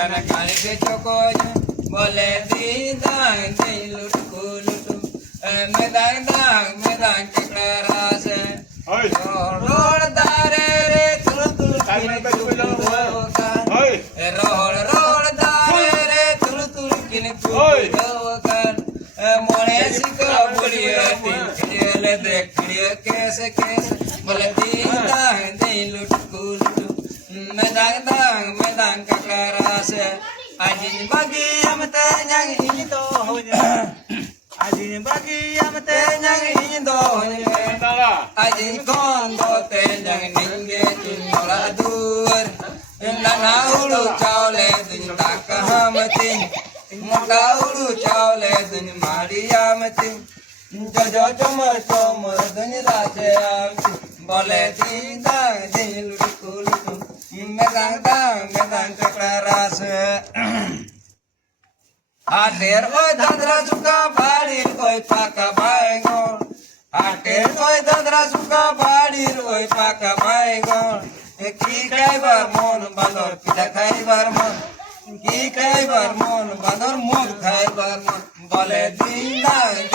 কান কানকে চকোজ বলে দিদাং দিন লুটকু লুটু মেদাং দাং মেদাং টিকরাসে রোড দারে রে তুল তুল রোড রোড দারে রে তুল তুল কিন কুকান মনে সিকো বলিয়ে তিন খেলে দেখ कैसे कैसे बोले दीदां दिल लुटकू लुटू मैदान ककरा से आजिन बागी हम ते nyang indo हो आजिन बागी हम ते nyang indo हो आजिन कौन दो ते nyang निंगे चिंगोला दूर ना उड़ू चावले दिन तक हम तीन ना उड़ू चावले दिन मारिया मती जो चमर चमर दिन राजे आमची बोले दीदां दिल लुटकू लुटू मैदान चकड़ा रास आटेर ओय दादरा सुका बाड़ी ओय पाका बायगो आटेर ओय दादरा सुका बाड़ी ओय पाका बायगो की खाइबार मन बादर पिठा खाइबार मन की खाइबार मन बादर मुख खाइबार मन बोले दीदां